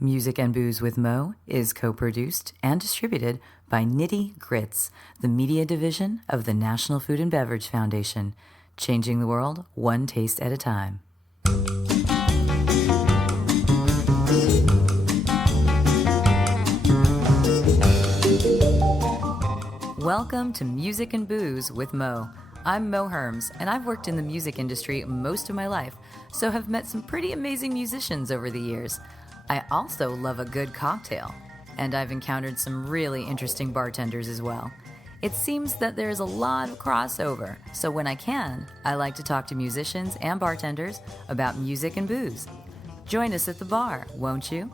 Music and Booze with Mo is co-produced and distributed by Nitty Grits, the media division of the National Food and Beverage Foundation, changing the world one taste at a time. Welcome to Music and Booze with Mo. I'm Mo Herms, and I've worked in the music industry most of my life, so have met some pretty amazing musicians over the years. I also love a good cocktail, and I've encountered some really interesting bartenders as well. It seems that there's a lot of crossover, so when I can, I like to talk to musicians and bartenders about music and booze. Join us at the bar, won't you?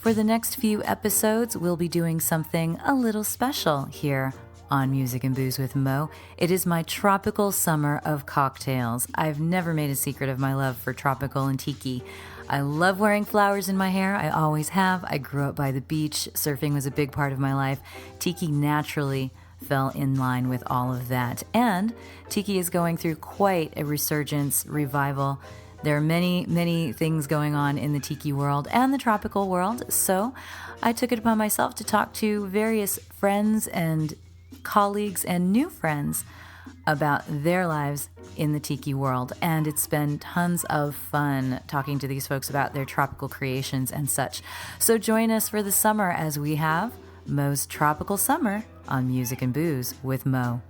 For the next few episodes, we'll be doing something a little special here on Music and Booze with Mo. It is my tropical summer of cocktails. I've never made a secret of my love for tropical and tiki. I love wearing flowers in my hair. I always have. I grew up by the beach. Surfing was a big part of my life. Tiki naturally fell in line with all of that. And tiki is going through quite a resurgence, revival. There are many, many things going on in the tiki world and the tropical world, so I took it upon myself to talk to various friends and colleagues and new friends about their lives in the tiki world, and it's been tons of fun talking to these folks about their tropical creations and such. So join us for the summer as we have Mo's Tropical Summer on Music and Booze with Mo.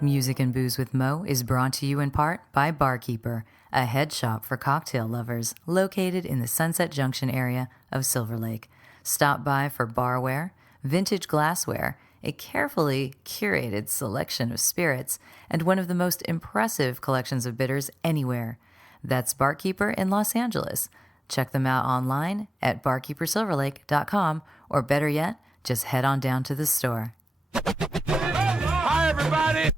Music and Booze with Mo is brought to you in part by Barkeeper, a head shop for cocktail lovers located in the Sunset Junction area of Silver Lake. Stop by for barware, vintage glassware, a carefully curated selection of spirits, and one of the most impressive collections of bitters anywhere. That's Barkeeper in Los Angeles. Check them out online at barkeepersilverlake.com, or better yet, just head on down to the store. Hi, everybody!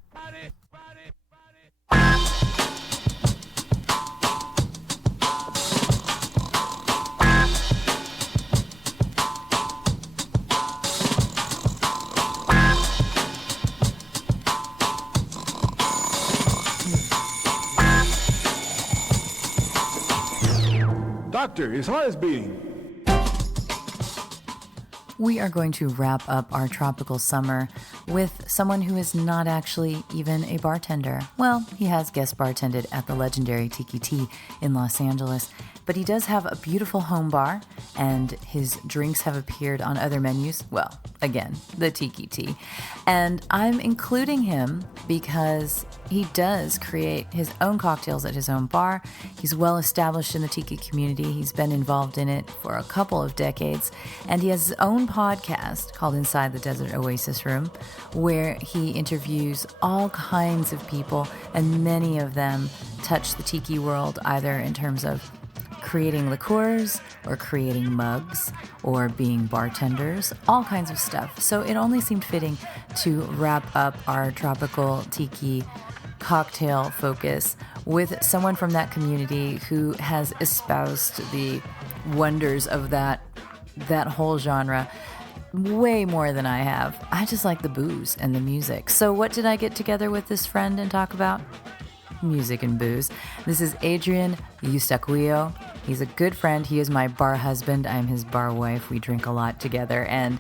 Doctor, his heart is beating. We are going to wrap up our tropical summer with someone who is not actually even a bartender. Well, he has guest bartended at the legendary Tiki Tea in Los Angeles, but he does have a beautiful home bar, and his drinks have appeared on other menus. Well, again, the Tiki Tea. And I'm including him because he does create his own cocktails at his own bar. He's well established in the Tiki community. He's been involved in it for a couple of decades, and he has his own podcast called Inside the Desert Oasis Room, where he interviews all kinds of people, and many of them touch the tiki world either in terms of creating liqueurs or creating mugs or being bartenders, all kinds of stuff. So it only seemed fitting to wrap up our tropical tiki cocktail focus with someone from that community who has espoused the wonders of that whole genre way more than I have. I just like the booze and the music. So what did I get together with this friend and talk about? Music and booze. This is Adrian Eustaquio. He's a good friend. He is my bar husband. I'm his bar wife. We drink a lot together. And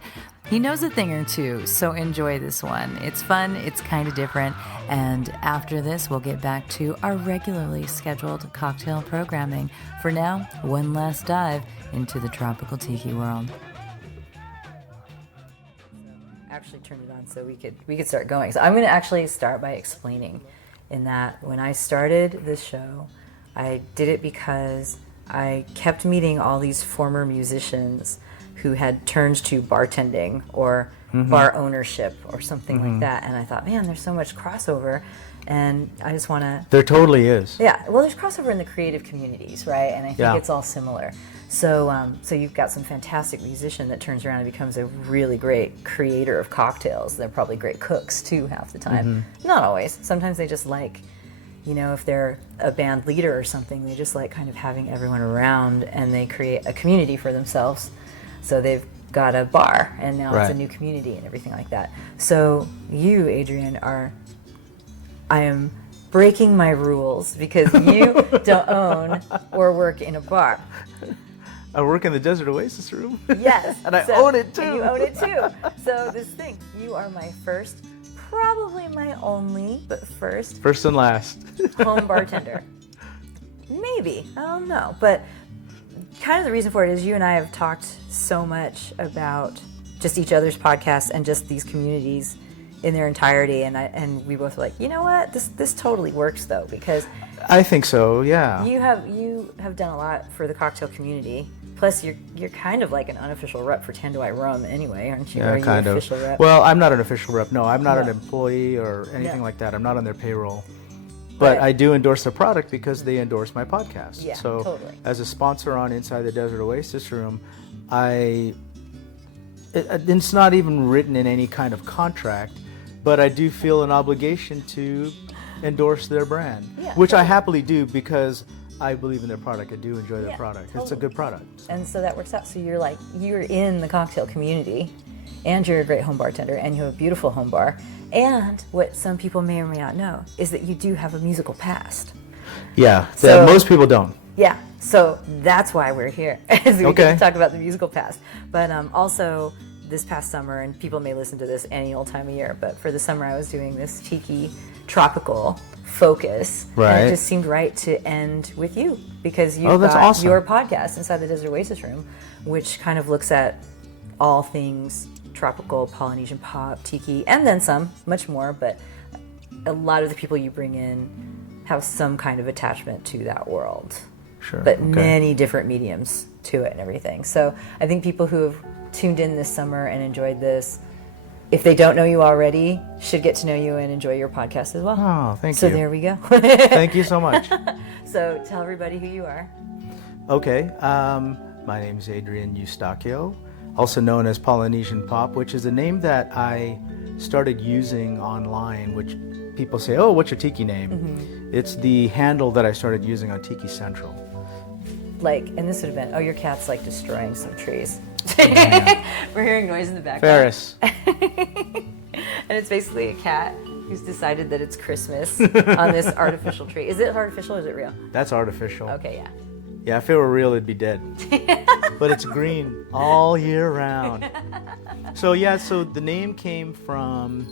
He knows a thing or two, so enjoy this one. It's fun, it's kind of different, and after this, we'll get back to our regularly scheduled cocktail programming. For now, one last dive into the tropical tiki world. Actually turned it on so we could start going. So I'm going to actually start by explaining in that when I started this show, I did it because I kept meeting all these former musicians who had turned to bartending or bar ownership or something like that. And I thought, man, there's so much crossover. And I just want to... There totally is. Yeah. Well, there's crossover in the creative communities, right? And I think it's all similar. So so you've got some fantastic musician that turns around and becomes a really great creator of cocktails. They're probably great cooks, too, half the time. Not always. Sometimes they just like... if they're a band leader or something, they just like kind of having everyone around and they create a community for themselves. So they've got a bar and now it's a new community and everything like that. So you, Adrian, I am breaking my rules because you don't own or work in a bar. I work in the Desert Oasis room. Yes. And I own it too. And you own it too. So this thing, you are my first, probably my only, but first and last home bartender. Maybe, I don't know, but kind of the reason for it is you and I have talked so much about just each other's podcasts and just these communities in their entirety, and we both were like, you know what, this totally works though, because I think so, yeah. You have done a lot for the cocktail community. Plus, you're kind of like an unofficial rep for Tanduay Rum anyway, aren't you? Yeah, kind of. Official rep? Well, I'm not an official rep. No, I'm not an employee or anything like that. I'm not on their payroll. But I do endorse their product because they endorse my podcast. Yeah, so totally. As a sponsor on Inside the Desert Oasis Room, it's not even written in any kind of contract, but I do feel an obligation to endorse their brand, which I happily do because I believe in their product. I do enjoy their product. Totally. It's a good product. So. And so that works out. So you're in the cocktail community, and you're a great home bartender, and you have a beautiful home bar. And what some people may or may not know is that you do have a musical past. Yeah, so, most people don't. Yeah, so that's why we're here, as we get to talk about the musical past. But also, this past summer, and people may listen to this any old time of year, but for the summer I was doing this tiki tropical focus, and it just seemed right to end with you, because you've got your podcast, Inside the Desert Oasis Room, which kind of looks at all things tropical, Polynesian pop, tiki, and then some, much more, but a lot of the people you bring in have some kind of attachment to that world. Sure. But many different mediums to it and everything. So I think people who have tuned in this summer and enjoyed this, if they don't know you already, should get to know you and enjoy your podcast as well. Oh, thank you. So there we go. Thank you so much. So tell everybody who you are. Okay. My name is Adrian Eustaquio, also known as Polynesian Pop, which is a name that I started using online, which people say, oh, what's your tiki name? Mm-hmm. It's the handle that I started using on Tiki Central. And this would have been, your cat's destroying some trees. Yeah. We're hearing noise in the background. Ferris. And it's basically a cat who's decided that it's Christmas on this artificial tree. Is it artificial or is it real? That's artificial. Okay, yeah. Yeah, if it were real, it'd be dead. But it's green all year round. So the name came from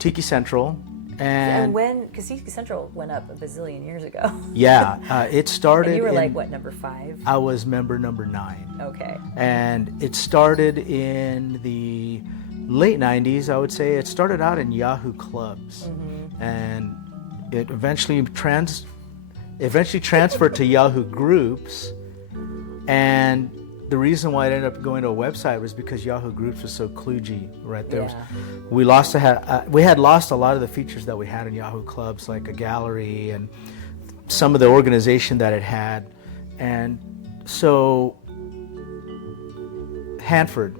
Tiki Central. And when, because Tiki Central went up a bazillion years ago. Yeah, it started. And you were number 5? I was member number 9. Okay. And it started in the late 90s, I would say. It started out in Yahoo clubs. Mm-hmm. And it eventually transferred to Yahoo groups. And the reason why it ended up going to a website was because Yahoo Groups was so kludgy, right? We had lost a lot of the features that we had in Yahoo Clubs, like a gallery and some of the organization that it had. And so Hanford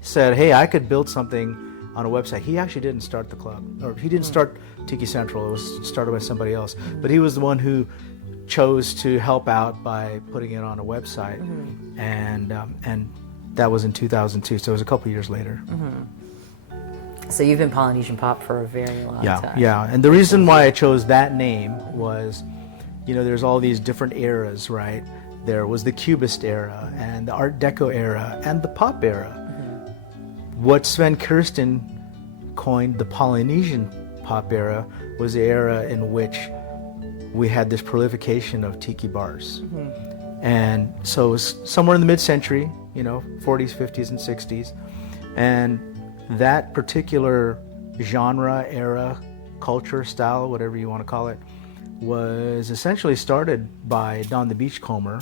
said, hey, I could build something on a website. He actually didn't start the club, or he didn't start Tiki Central. It was started by somebody else. But he was the one who chose to help out by putting it on a website, and that was in 2002, so it was a couple years later. So you've been Polynesian Pop for a very long time. Yeah, and the reason why I chose that name was, there's all these different eras, right? There was the Cubist era, and the Art Deco era, and the Pop era. what Sven Kirsten coined the Polynesian pop era was the era in which we had this proliferation of tiki bars. And so it was somewhere in the mid-century, 40s, 50s, and 60s. And that particular genre, era, culture, style, whatever you want to call it, was essentially started by Don the Beachcomber,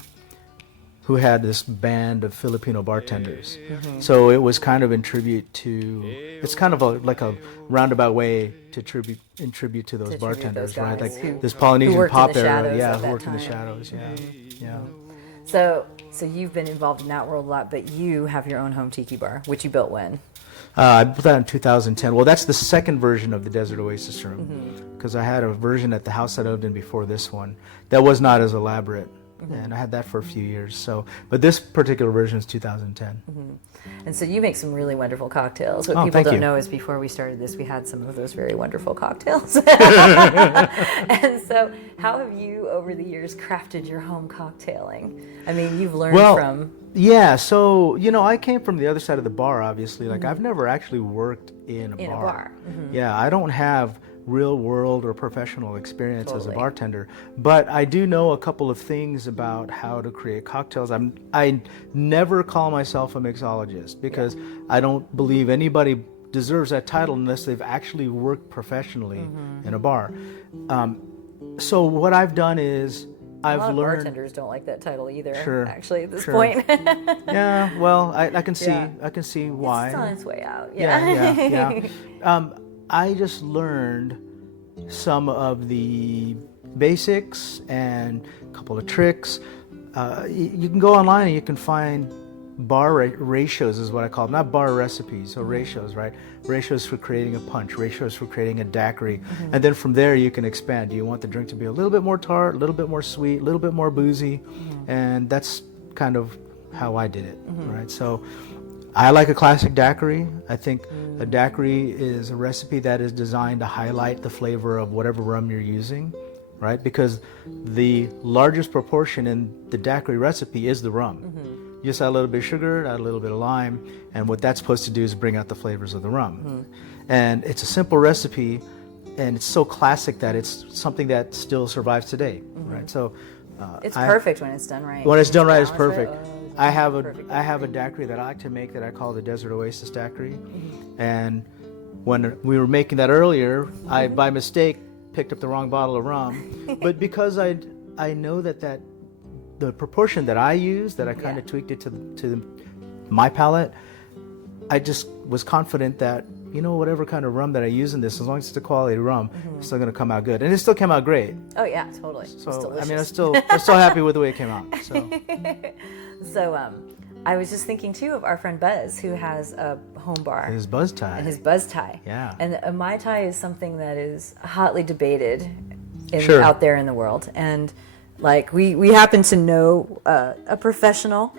who had this band of Filipino bartenders. So it was kind of in tribute to, it's kind of like a roundabout way to in tribute to those bartenders, right? Like this Polynesian pop era, who worked in the shadows, yeah. So you've been involved in that world a lot, but you have your own home tiki bar, which you built when? I built that in 2010. Well, that's the second version of the Desert Oasis room, because I had a version at the house that I lived in before this one that was not as elaborate. And I had that for a few years. So, but this particular version is 2010. And so you make some really wonderful cocktails. What people don't know is before we started this, we had some of those very wonderful cocktails. And so how have you, over the years, crafted your home cocktailing? I mean, you've learned from... Yeah, so, I came from the other side of the bar, obviously. Like, I've never actually worked in a bar. Yeah, I don't have real world or professional experience as a bartender, but I do know a couple of things about how to create cocktails. I never call myself a mixologist because I don't believe anybody deserves that title unless they've actually worked professionally in a bar. So what I've done is I've learned. Bartenders don't like that title either. Sure, actually, at this point. Yeah, well, I can see why. It's on its way out. Yeah. I just learned some of the basics and a couple of tricks. You can go online and you can find bar ratios, is what I call them. Not bar recipes, so ratios, right? Ratios for creating a punch, ratios for creating a daiquiri. And then from there you can expand. Do you want the drink to be a little bit more tart, a little bit more sweet, a little bit more boozy? And that's kind of how I did it, right? So I like a classic daiquiri. I think a daiquiri is a recipe that is designed to highlight the flavor of whatever rum you're using, right? Because the largest proportion in the daiquiri recipe is the rum. You just add a little bit of sugar, add a little bit of lime, and what that's supposed to do is bring out the flavors of the rum. And it's a simple recipe, and it's so classic that it's something that still survives today, right? So it's perfect when it's done right. When it's done right, it's perfect. I have a daiquiri that I like to make that I call the Desert Oasis daiquiri, and when we were making that earlier, I by mistake picked up the wrong bottle of rum, but because I know that the proportion that I use, that I kind of tweaked it to my palate, I just was confident that whatever kind of rum that I use in this, as long as it's a quality rum, it's still going to come out good, and it still came out great. Oh yeah, totally. So I mean, I'm still happy with the way it came out. So, I was just thinking too of our friend Buzz, who has a home bar. His Buzz Tie. Yeah. And a Mai Tai is something that is hotly debated out there in the world. And like we happen to know a professional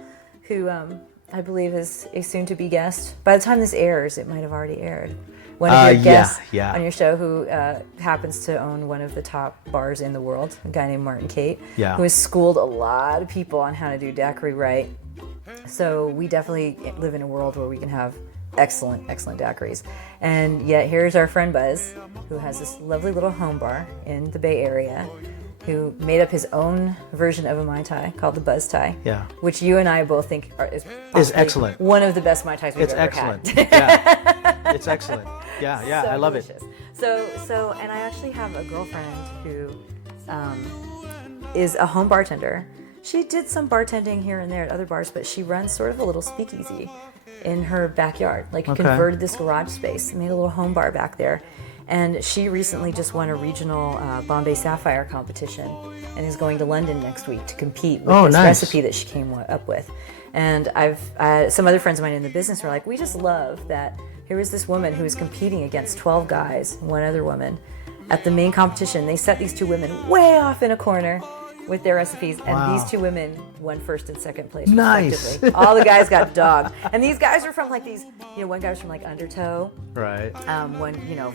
who I believe is a soon-to-be guest. By the time this airs, it might have already aired. One of your guests on your show who happens to own one of the top bars in the world, a guy named Martin Kate, who has schooled a lot of people on how to do daiquiri right. So we definitely live in a world where we can have excellent daiquiris. And yet here's our friend Buzz, who has this lovely little home bar in the Bay Area, who made up his own version of a Mai Tai called the Buzz Tai, which you and I both think is excellent. One of the best Mai Tais we've ever had. It's excellent. Yeah, so I love delicious. So, and I actually have a girlfriend who is a home bartender. She did some bartending here and there at other bars, but she runs sort of a little speakeasy in her backyard, converted this garage space, made a little home bar back there. And she recently just won a regional Bombay Sapphire competition and is going to London next week to compete with this recipe that she came up with. And some other friends of mine in the business were like, we just love that here was this woman who was competing against 12 guys, one other woman, at the main competition. They set these two women way off in a corner with their recipes, and these two women won first and second place respectively. All the guys got dogged, and these guys were from one guy was from Undertow, right?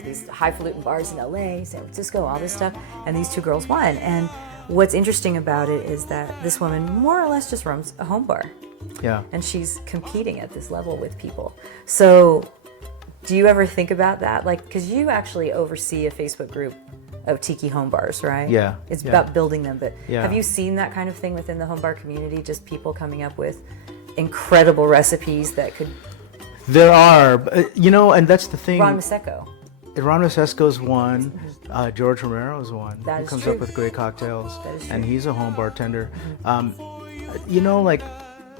These highfalutin bars in LA, San Francisco, all this stuff, and these two girls won. And what's interesting about it is that this woman more or less just runs a home bar. Yeah. And she's competing at this level with people. So do you ever think about that? Like, because you actually oversee a Facebook group of tiki home bars, right? Yeah. It's about building them. But Yeah. have you seen that kind of thing within the home bar community? Just people coming up with incredible recipes that could... There are, and that's the thing. Ron Maseko. Ron Masesco's one. George Romero's one. That He is comes true. up with great cocktails. That is true. And he's a home bartender.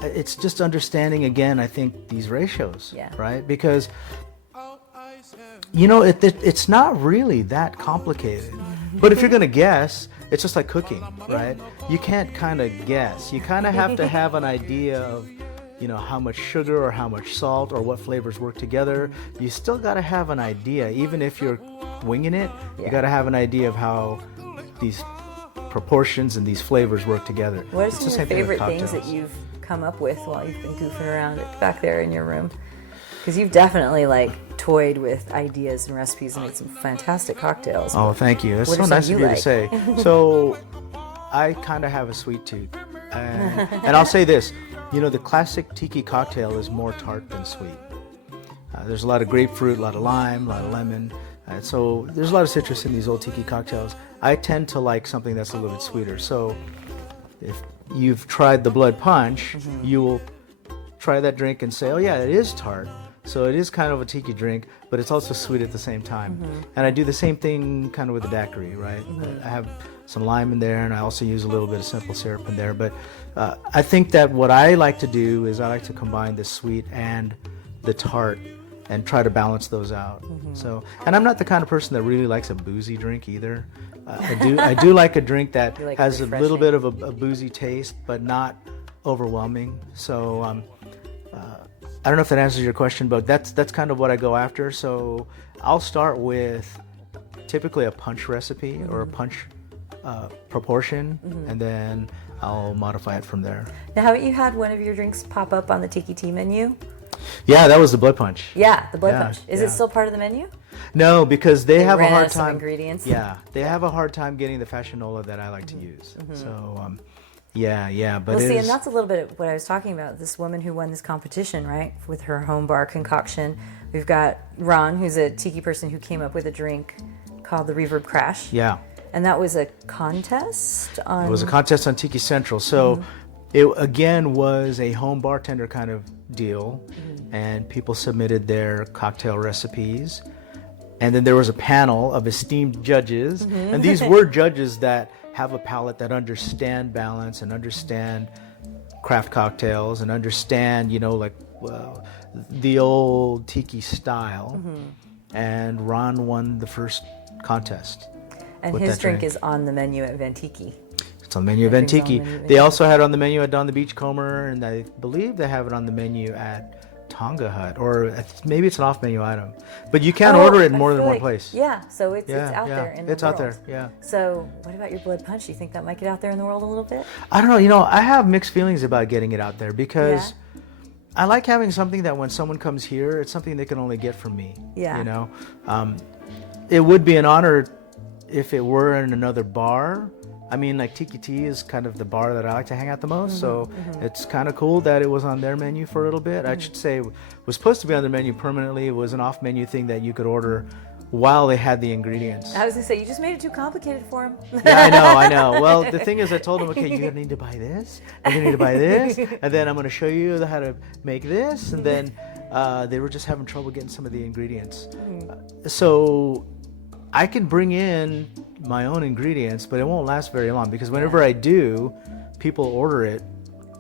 It's just understanding, again, I think, these ratios. Yeah. Right? Because, it's not really that complicated. But if you're going to guess, it's just like cooking, right? You can't kind of guess. You kind of have to have an idea of, how much sugar or how much salt or what flavors work together. You still got to have an idea. Even if you're winging it, you got to have an idea of how these proportions and these flavors work together. What are It's some the of your same thing with favorite things that cocktails. you've come up with while you've been goofing around back there in your room? Because you've definitely toyed with ideas and recipes and made some fantastic cocktails. Oh, thank you. That's What so are some nice you of you like? to say. So, I kind of have a sweet tooth. And I'll say this, the classic tiki cocktail is more tart than sweet. There's a lot of grapefruit, a lot of lime, a lot of lemon. So there's a lot of citrus in these old tiki cocktails. I tend to like something that's a little bit sweeter. So if you've tried the blood punch, you will try that drink and say, oh yeah, it is tart. So it is kind of a tiki drink, but it's also sweet at the same time. And I do the same thing kind of with the daiquiri, right? I have some lime in there, and I also use a little bit of simple syrup in there. But I think that what I like to do is I like to combine the sweet and the tart and try to balance those out. So, and I'm not the kind of person that really likes a boozy drink either. I do like a drink that like has a little refreshing. bit of a boozy taste, but not overwhelming. So I don't know if that answers your question, but that's kind of what I go after. So I'll start with typically a punch recipe or a punch proportion, and then I'll modify it from there. Now, haven't you had one of your drinks pop up on the Tiki Tea menu? Yeah, that was the blood punch. Yeah, the blood Yeah, punch. Is yeah. it still part of the menu? No, because they have a ran out hard of some time. ingredients? Yeah, they have a hard time getting the fashionola that I like to use. So, yeah, but Well, it see, is- and that's a little bit of what I was talking about. This woman who won this competition, right, with her home bar concoction. We've got Ron, who's a tiki person who came up with a drink called the Reverb Crash. yeah. And that was a contest on... It was a contest on Tiki Central. So it, again, was a home bartender kind of deal. And people submitted their cocktail recipes. And then there was a panel of esteemed judges. And these were judges that have a palate that understand balance and understand craft cocktails and understand, the old tiki style. And Ron won the first contest. And with his that drink drink. is on the menu at Ventiki. It's on the menu at That drink's on Ventiki. the menu at They Ventiki. also had it on the menu at Don the Beachcomber, and I believe they have it on the menu at Tonga Hut, or maybe it's an off-menu item. But you can order it in I more than feel one like- place. Yeah, so it's Yeah, out yeah. there in the It's out there, world. yeah. So what about your blood punch? Do you think that might get out there in the world a little bit? I don't know. I have mixed feelings about getting it out there because I like having something that when someone comes here, it's something they can only get from me. Yeah. It would be an honor if it were in another bar. I mean, like Tiki Tea is kind of the bar that I like to hang out the most, so it's kind of cool that it was on their menu for a little bit. I should say it was supposed to be on their menu permanently. It was an off-menu thing that you could order while they had the ingredients. I was going to say, you just made it too complicated for him. Yeah, I know. Well, the thing is, I told them, okay, you're going to need to buy this, you're going to need to buy this, and then I'm going to show you how to make this, and then they were just having trouble getting some of the ingredients. So I can bring in my own ingredients, but it won't last very long because whenever I do, people order it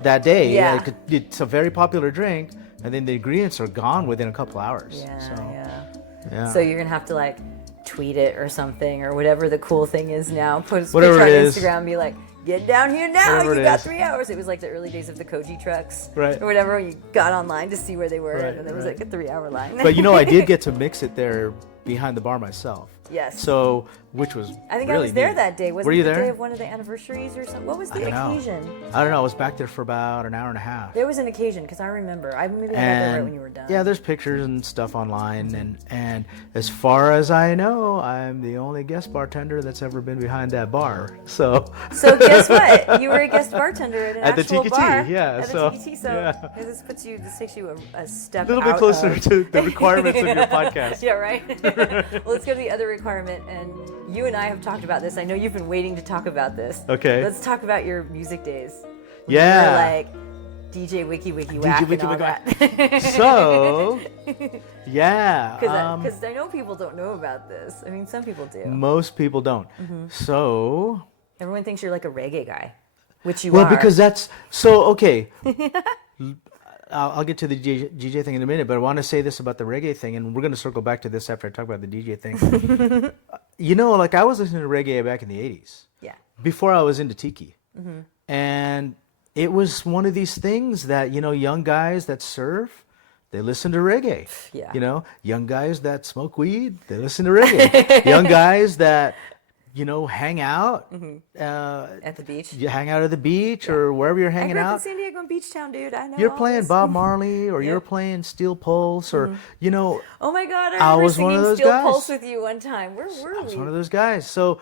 that day. Yeah. It's a very popular drink, and then the ingredients are gone within a couple hours. Yeah. So you're going to have to tweet it or something or whatever the cool thing is now. Put a Whatever picture on it is. Instagram and be like, get down here now. Whatever You it got is. 3 hours. It was like the early days of the Koji trucks Right. or whatever. You got online to see where they were, Right, and it was right. like a 3-hour line. But I did get to mix it there behind the bar myself. Yes. So which was I think really I was there neat. that day. Wasn't Were you it the there? day of one of the anniversaries or something? What was the occasion? I don't know. I was back there for about an hour and a half. There was an occasion because I remember. I maybe got there right when you were done. Yeah, there's pictures and stuff online, and as far as I know, I'm the only guest bartender that's ever been behind that bar. So guess what? You were a guest bartender at an At the actual Tiki bar. Tea, yeah, At so, the Tiki Tea. So yeah. this takes you a step a little bit out closer of- to the requirements of your podcast. Yeah, right. Well, let's go to the other requirement, and you and I have talked about this. I know you've been waiting to talk about this. Okay. Let's talk about your music days. Yeah. You were like DJ Wiki Wiki Whack and all that. So, yeah. Because I know people don't know about this. I mean, some people do. Most people don't. So, Everyone thinks you're like a reggae guy, which you well, are. because that's so okay. I'll get to the DJ thing in a minute, but I want to say this about the reggae thing, and we're going to circle back to this after I talk about the DJ thing. Like I was listening to reggae back in the 80s. Yeah. Before I was into tiki. And it was one of these things that, young guys that surf, they listen to reggae. Yeah. Young guys that smoke weed, they listen to reggae. Young guys that, hang out. At the beach. You hang out at the beach or wherever you're I hanging grew up in out. San Diego and Beach Town, dude. I know. You're all playing this. Bob Marley or you're playing Steel Pulse or, Oh my God! I I remember was one singing of those Steel guys. Pulse with you one time. Where were I was we? one of those guys. So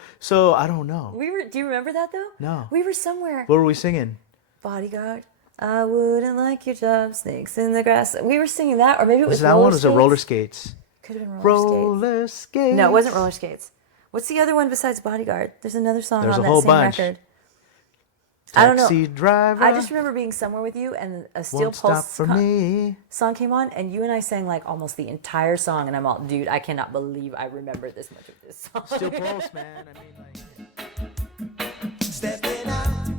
I don't know. We were. Do you remember that though? No. We were somewhere. What were we singing? Bodyguard. I wouldn't like your job, snakes in the grass. We were singing that, or maybe it was that roller one? Was it skates. roller skates? Could have been roller skates. Roller skates. No, it wasn't roller skates. What's the other one besides Bodyguard? There's another song There's on a that whole same bunch. record. I don't know. Taxi driver. I just remember being somewhere with you and a Steel won't stop Pulse for me. song came on, and you and I sang like almost the entire song, and I'm all, dude, I cannot believe I remember this much of this song. Steel Pulse, man. I mean, like. Stepping out,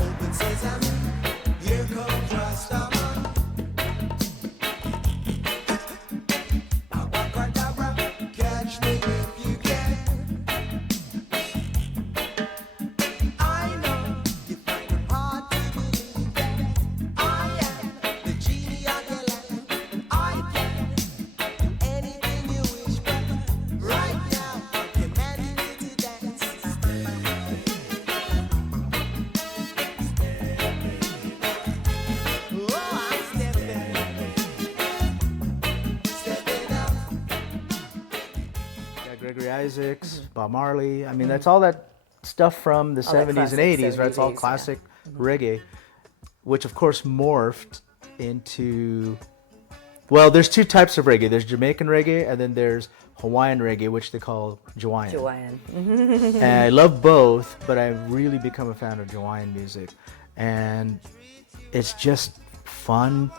open sesame, here comes Rastaman. Abracadabra, catch me if you can. I know you find it hard to believe that I am the genie of your life, and I can do anything you wish, but right now I'm commanding you to dance. Oh, I'm stepping out. Yeah, Gregory Isaacs, Bob Marley. I mean, that's all that stuff from the All that 70s and classic 80s, right? It's all 70s, classic reggae, which of course morphed into. Well, there's two types of reggae. There's Jamaican reggae, and then there's Hawaiian reggae, which they call Jawaiian. Joanne. And I love both, but I've really become a fan of Jawaiian music. And it's just fun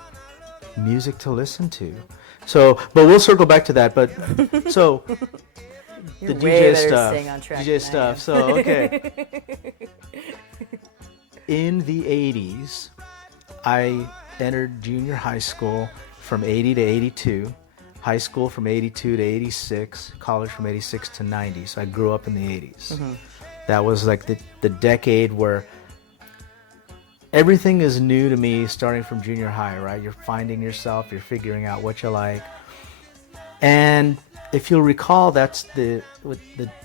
music to listen to. So, but we'll circle back to that. But so You're the way DJ better stuff, staying on track DJ than I stuff. am. So okay, in the 80s, I entered junior high school from 80 to 82, high school from 82 to 86, college from 86 to 90. So I grew up in the 80s. That was like the decade where everything is new to me starting from junior high, right? You're finding yourself, you're figuring out what you like. And if you'll recall, that's the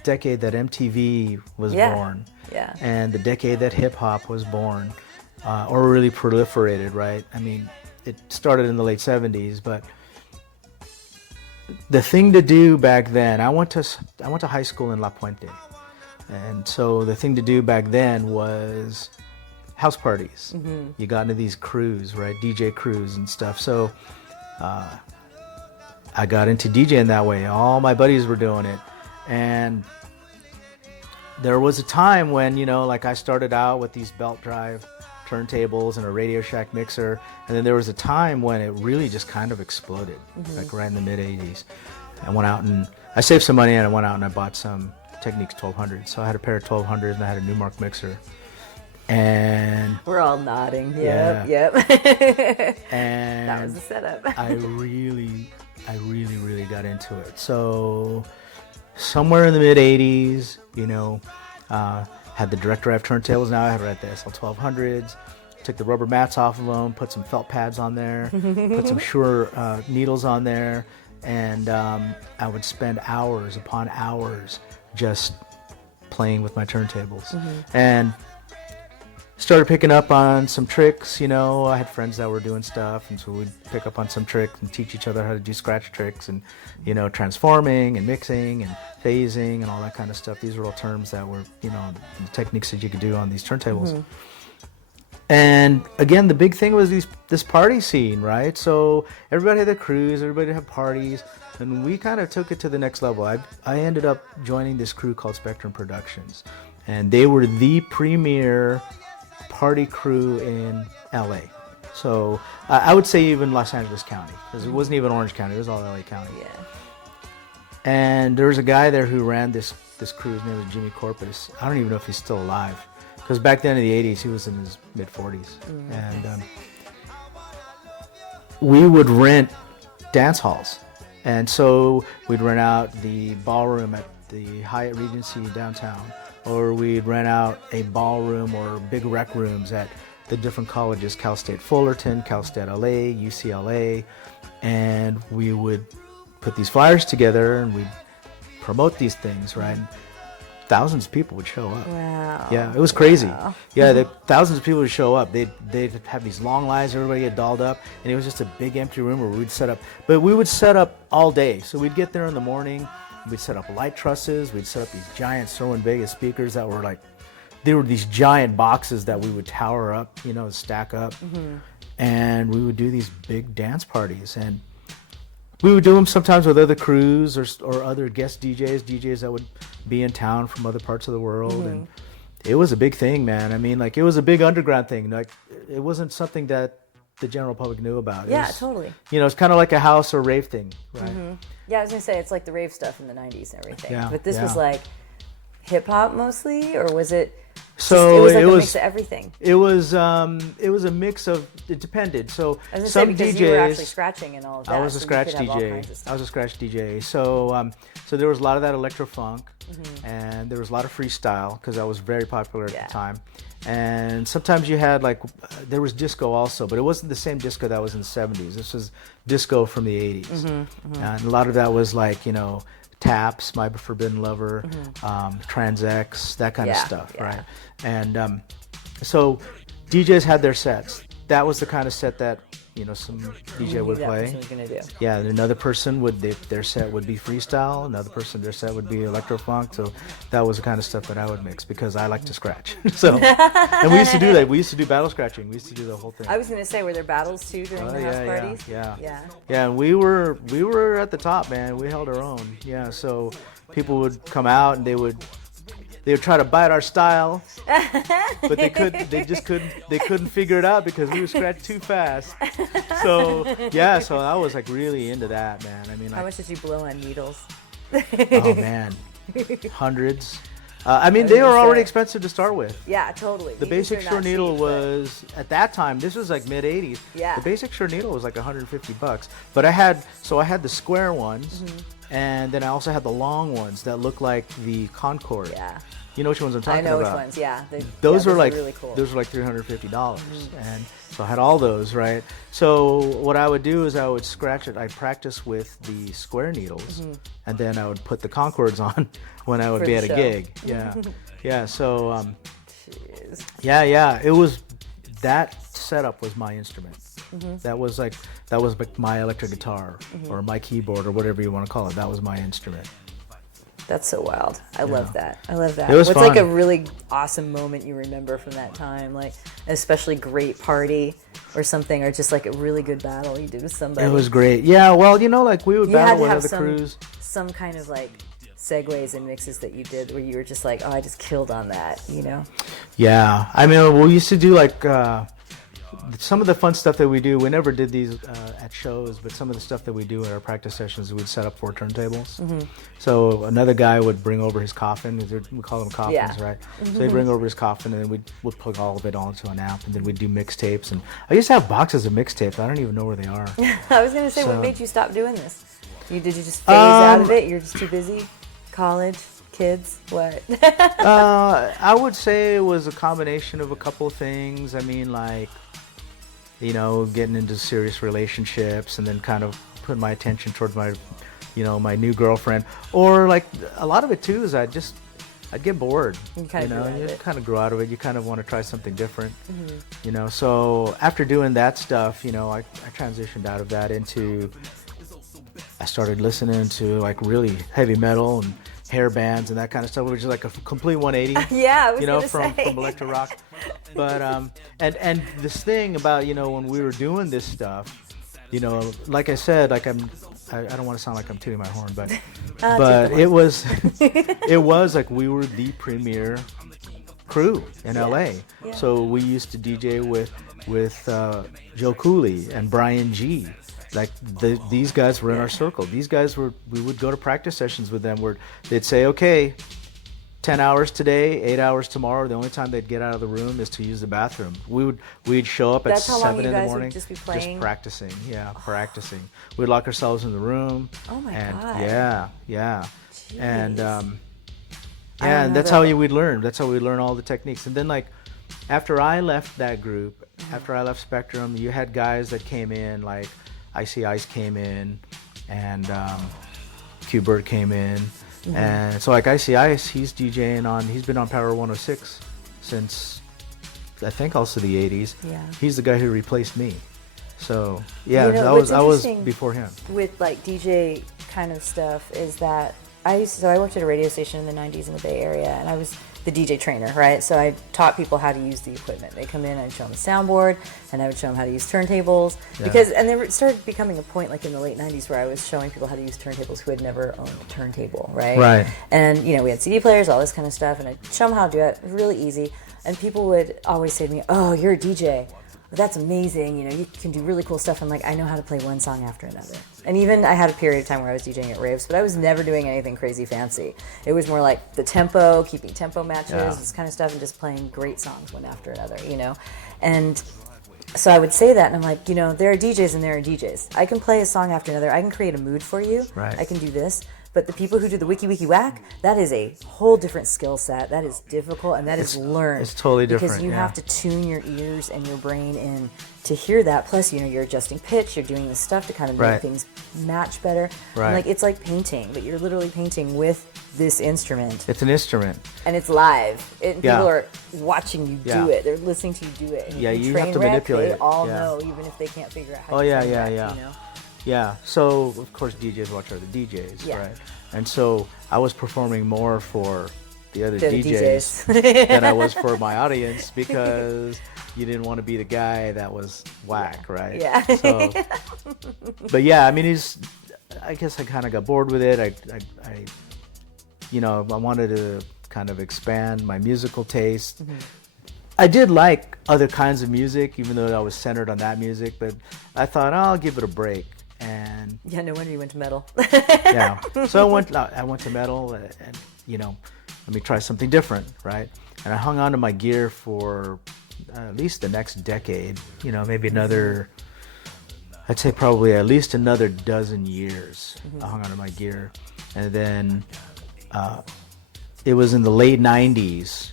decade that MTV was Yeah. born. Yeah. And the decade that hip hop was born, or really proliferated, right? I mean, it started in the late 70s, but the thing to do back then, I went to high school in La Puente. And so the thing to do back then was house parties. You got into these crews, right? DJ crews and stuff. So I got into DJing that way. All my buddies were doing it. And there was a time when, like I started out with these belt drive turntables and a Radio Shack mixer. And then there was a time when it really just kind of exploded, like right in the mid 80s. I went out and I saved some money and I went out and I bought some Technics 1200s. So I had a pair of 1200s and I had a Newmark mixer. And We're all nodding. Yeah. Yep. and That was the setup. I really got into it. So somewhere in the mid 80s, had the direct drive turntables. Now I had the SL 1200s. Took the rubber mats off of them, put some felt pads on there, put some Shure needles on there, and I would spend hours upon hours just playing with my turntables, and started picking up on some tricks. You know, I had friends that were doing stuff, and so we'd pick up on some tricks and teach each other how to do scratch tricks, and you know, transforming and mixing and phasing and all that kind of stuff. These were all terms that were, you know, the techniques that you could do on these turntables. And again, the big thing was this party scene, right? So everybody had their crews, everybody had parties, and we kind of took it to the next level. I ended up joining this crew called Spectrum Productions, and they were the premier party crew in LA. So I would say even Los Angeles County, because it wasn't even Orange County, it was all LA County. Yeah. And there was a guy there who ran this crew. His name was Jimmy Corpus. I don't even know if he's still alive, because back then in the 80s he was in his mid-40s. And we would rent dance halls, and so we'd rent out the ballroom at the Hyatt Regency downtown, or we'd rent out a ballroom or big rec rooms at the different colleges, Cal State Fullerton, Cal State LA, UCLA, and we would put these flyers together and we'd promote these things, right? And thousands of people would show up. Wow. Yeah, it was crazy. Wow. Yeah, thousands of people would show up. They'd have these long lines, everybody get dolled up, and it was just a big empty room where we'd set up. But we would set up all day. So we'd get there in the morning, we'd set up light trusses, we'd set up these giant Sherwin Vegas speakers that were like, they were these giant boxes that we would tower up, you know, stack up. And we would do these big dance parties. And we would do them sometimes with other crews or other guest DJs that would be in town from other parts of the world. And it was a big thing, man. I mean, like, it was a big underground thing. Like, it wasn't something that the general public knew about. Yeah, totally. You know, it's kind of like a house or rave thing, right? Yeah, I was going to say, it's like the rave stuff in the 90s and everything. Yeah, But this yeah. was like hip-hop mostly, or was it... So it was like a mix of everything. It was a mix of, it depended. So I was some gonna say, because DJs, you were actually scratching and all of that. I was a so you scratch could have all DJ. kinds of stuff. I was a scratch DJ. So there was a lot of that electro funk, and there was a lot of freestyle because that was very popular at the time. And sometimes you had like there was disco also, but it wasn't the same disco that was in the 70s. This was disco from the 80s, and a lot of that was like, you know, Taps, My Forbidden Lover, Trans-X, that kind of stuff, right? And so DJs had their sets. That was the kind of set that, you know, some DJ would play. That person was gonna do. Yeah, another person would, their set would be freestyle. Another person, their set would be electro funk. So that was the kind of stuff that I would mix because I like to scratch. So, and we used to do that. We used to do battle scratching. We used to do the whole thing. I was gonna say, were there battles too during the house parties? Yeah. And we were at the top, man. We held our own. Yeah. So people would come out and they would try to bite our style, but they couldn't figure it out because we would scratch too fast. So I was like really into that, man. I mean, How much did you blow on needles? oh man, hundreds. I mean, they were already expensive to start with. Yeah, totally. The basic sure needle was, at that time, this was like mid 80s. Yeah. The basic sure needle was like $150. But I had the square ones, and then I also had the long ones that looked like the Concorde. Yeah. You know which ones I'm talking about? I know which ones. Yeah. Those were like really cool. those were like $350, and so I had all those, right? So what I would do is I would scratch it. I practice with the square needles, and then I would put the Concords on when I would For be the at a show. gig. Yeah, yeah. So Jeez. yeah. It was that setup was my instrument. That was like my electric guitar or my keyboard or whatever you want to call it. That was my instrument. That's so wild. I love that. I love that. It was What's fun. like a really awesome moment you remember from that time? Like an especially great party or something, or just like a really good battle you did with somebody? It was great. Yeah, well, you know, like we would You had battle to with have other crews. some kind of like segues and mixes that you did where you were just like, oh, I just killed on that, you know? Yeah, I mean, we used to do like some of the fun stuff that we do. We never did these at shows, but some of the stuff that we do at our practice sessions, we'd set up 4 turntables. So another guy would bring over his coffin. We call them coffins, right? So he'd bring over his coffin, and then we'd plug all of it onto an amp, and then we'd do mixtapes. And I used to have boxes of mixtapes. I don't even know where they are. I was gonna say, what So- made you stop doing this? Did you just phase out of it? You're just too busy? College? Kids? What? I would say it was a combination of a couple of things. I mean, like, you know, getting into serious relationships and then kind of put my attention towards my, my new girlfriend. Or like a lot of it too is I'd get bored. You kind of you kind of grow out of it. You kind of want to try something different. So after doing that stuff, I transitioned out of that into, I started listening to like really heavy metal and hair bands and that kind of stuff, which is like a complete 180. Yeah, I was from electro rock. But and this thing about when we were doing this stuff, like I said, like I don't want to sound like I'm tooting my horn, but it was like we were the premier crew in LA. Yeah. So we used to DJ with Joe Cooley and Brian G. Like these guys were in our circle. These guys we would go to practice sessions with them where they'd say, okay, 10 hours today, 8 hours tomorrow. The only time they'd get out of the room is to use the bathroom. We'd show up at 7 in the morning, just be playing? Just practicing. Yeah, practicing. We'd lock ourselves in the room. Oh my God. Yeah. Jeez. And and that's how we'd learn. That's how we learn all the techniques. And then like after I left that group, after I left Spectrum, you had guys that came in like Icy Ice came in, and Q-Bert came in, and so like Icy Ice, he's been on Power 106 since I think also the 80s. Yeah. He's the guy who replaced me. So yeah, I was before him. With like DJ kind of stuff is that I worked at a radio station in the 90s in the Bay Area, and I was the DJ trainer, right? So I taught people how to use the equipment. They come in, I'd show them the soundboard, and I would show them how to use turntables. Yeah. And there started becoming a point like in the late 90s where I was showing people how to use turntables who had never owned a turntable, right? Right. And, we had CD players, all this kind of stuff, and I'd show them how to do it. Really easy. And people would always say to me, oh, you're a DJ. That's amazing, you can do really cool stuff. I'm like, I know how to play one song after another. And even I had a period of time where I was DJing at raves, but I was never doing anything crazy fancy. It was more like the tempo, keeping tempo matches, this kind of stuff, and just playing great songs one after another, And so I would say that, and I'm like, there are DJs and there are DJs. I can play a song after another. I can create a mood for you. Right. I can do this. But the people who do the wiki wiki whack, that is a whole different skill set. That is difficult, and that is learned. It's totally different. Because you have to tune your ears and your brain in to hear that. Plus, you're adjusting pitch. You're doing this stuff to kind of make things match better. Right. And it's like painting, but you're literally painting with this instrument. It's an instrument. And it's live. People are watching you do it. They're listening to you do it. And you have to manipulate they it. all know, even if they can't figure out how to Yeah, so of course DJs watch other DJs, right? And so I was performing more for the other DJs than I was for my audience because you didn't want to be the guy that was whack, right? Yeah. So, but yeah, I mean, I guess I kind of got bored with it. I wanted to kind of expand my musical taste. I did like other kinds of music, even though I was centered on that music, but I thought, I'll give it a break. And no wonder you went to metal. So I went to metal, and let me try something different, right? And I hung on to my gear for at least the next decade, maybe another, I'd say probably at least another dozen years. I hung on to my gear, and then it was in the late 90s,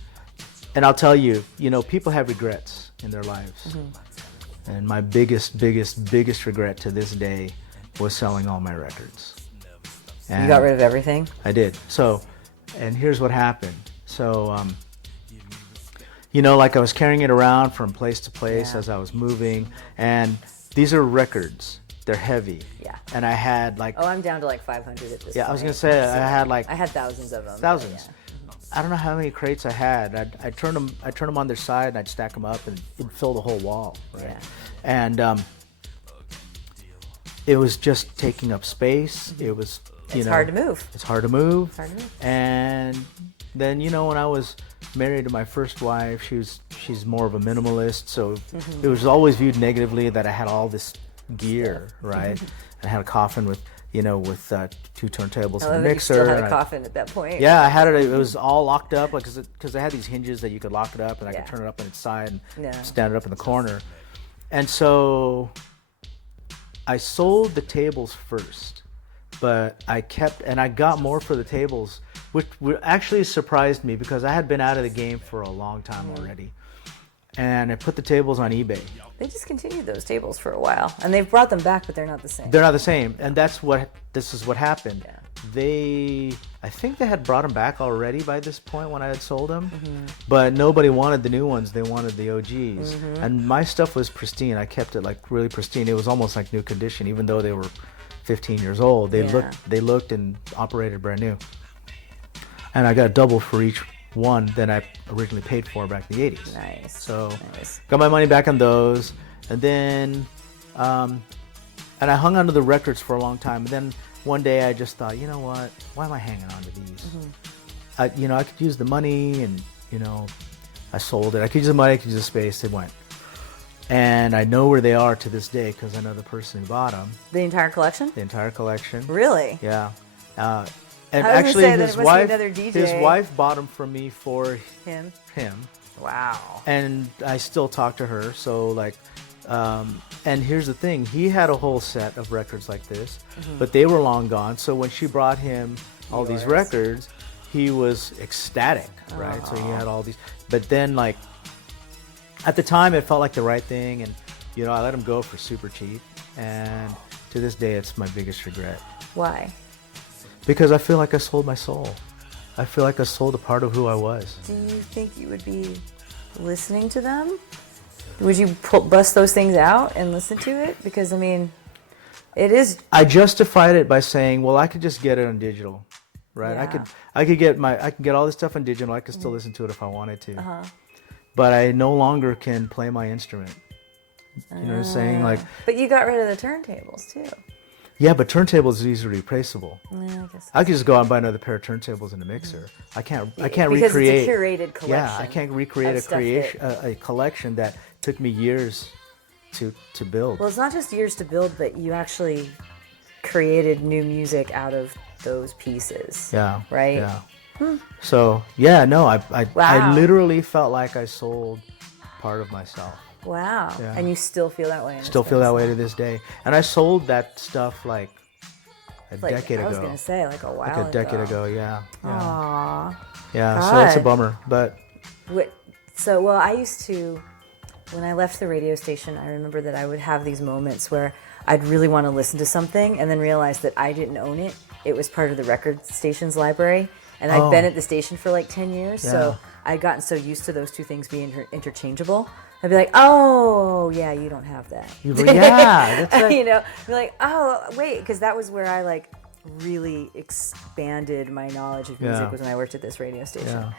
and I'll tell you, people have regrets in their lives. And my biggest regret to this day was selling all my records. And you got rid of everything? I did. So, and here's what happened. So, like I was carrying it around from place to place as I was moving. And these are records. They're heavy. Yeah. And I had like... Oh, I'm down to like 500 at this point. Yeah, I was going to say, I had thousands of them. Thousands. I don't know how many crates I had. I'd turn them on their side and I'd stack them up and it'd fill the whole wall. Right? Yeah. And it was just taking up space. It was, it's hard to move. It's hard to move. And then, when I was married to my first wife, she's more of a minimalist. So it was always viewed negatively that I had all this gear, right? I had a coffin with two turntables and a mixer. You still had a coffin at that point. Yeah, I had it. It was all locked up, because I had these hinges that you could lock it up, and I could turn it up on its side and stand it up in the corner. And so I sold the tables first, but I got more for the tables, which actually surprised me because I had been out of the game for a long time already. and I put the tables on eBay. They discontinued those tables for a while, and they've brought them back, but they're not the same. They're not the same, and this is what happened. Yeah. I think they had brought them back already by this point when I had sold them, Mm-hmm. but nobody wanted the new ones. They wanted the OGs, Mm-hmm. and my stuff was pristine. I kept it like really pristine. It was almost like new condition, even though they were 15 years old. They looked and operated brand new, and I got double for each one than I originally paid for back in the 80s. Nice. So Nice. got my money back on those, and then and I hung onto the records for a long time, and then one day I just thought, you know what? Why am I hanging on to these? Mm-hmm. I could use the money, and I sold it. I could use the money, I could use the space. It went, and I know where they are to this day because I know the person who bought them. The entire collection? The entire collection. Really? Yeah. And I was gonna actually, say that his it must be wife, another DJ. his wife bought them from me for Him? him. Wow. And I still talk to her. So like, and here's the thing: he had a whole set of records like this, but they were long gone. So when she brought him all these Yours. records, he was ecstatic, right? So he had all these. But then, like, at the time, it felt like the right thing, and I let him go for super cheap. And to this day, it's my biggest regret Why? because I feel like I sold my soul. I feel like I sold a part of who I was. Do you think you would be listening to them? Would you bust those things out and listen to it? Because, I mean, it is... I justified it by saying, well, I could just get it on digital, right? Yeah. I could get all this stuff on digital. I could still listen to it if I wanted to. But I no longer can play my instrument. You know what I'm saying? Like, But you got rid of the turntables, too. yeah, but turntables is easily replaceable. Yeah, I guess. I could just go out and buy another pair of turntables and a mixer. I can't Because recreate. it's a curated collection. Yeah, I can't recreate of stuff a collection that took me years to build. Well, it's not just years to build, but you actually created new music out of those pieces. Yeah. Right? Yeah. So yeah, no, I Wow. literally felt like I sold part of myself. Wow. Yeah. And you still feel that way? Still feel that way to this day. And I sold that stuff like a decade I was ago. going to say, like a while Like a decade ago, yeah. Yeah. Aww. Yeah, so it's a God. bummer, but Well, I used to, when I left the radio station, I remember that I would have these moments where I'd really want to listen to something and then realize that I didn't own it. It was part of the record station's library. And I'd been at the station for like 10 years, so I'd gotten so used to those two things being interchangeable. I'd be like, oh, yeah, you don't have that. yeah, that's right. Be like, oh, wait, because that was where I like really expanded my knowledge of music Yeah. was when I worked at this radio station. Yeah.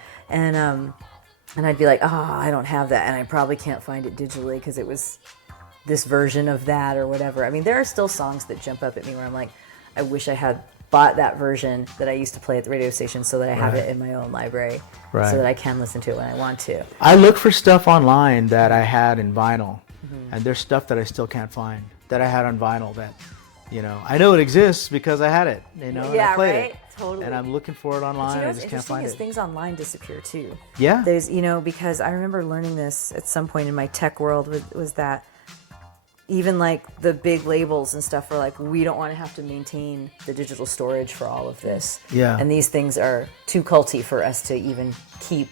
And I'd be like, oh, I don't have that, and I probably can't find it digitally because it was this version of that or whatever. I mean, there are still songs that jump up at me where I'm like, I wish I had bought that version that I used to play at the radio station so that I have it in my own library Right. so that I can listen to it when I want to. I look for stuff online that I had in vinyl, and there's stuff that I still can't find that I had on vinyl that, I know it exists because I had it, and Yeah, I played right? it. Totally. And I'm looking for it But online, I what's just can't interesting find is it. things online disappear too. Yeah. There's, because I remember learning this at some point in my tech world was that even like the big labels and stuff are like, we don't want to have to maintain the digital storage for all of this. Yeah. And these things are too culty for us to even keep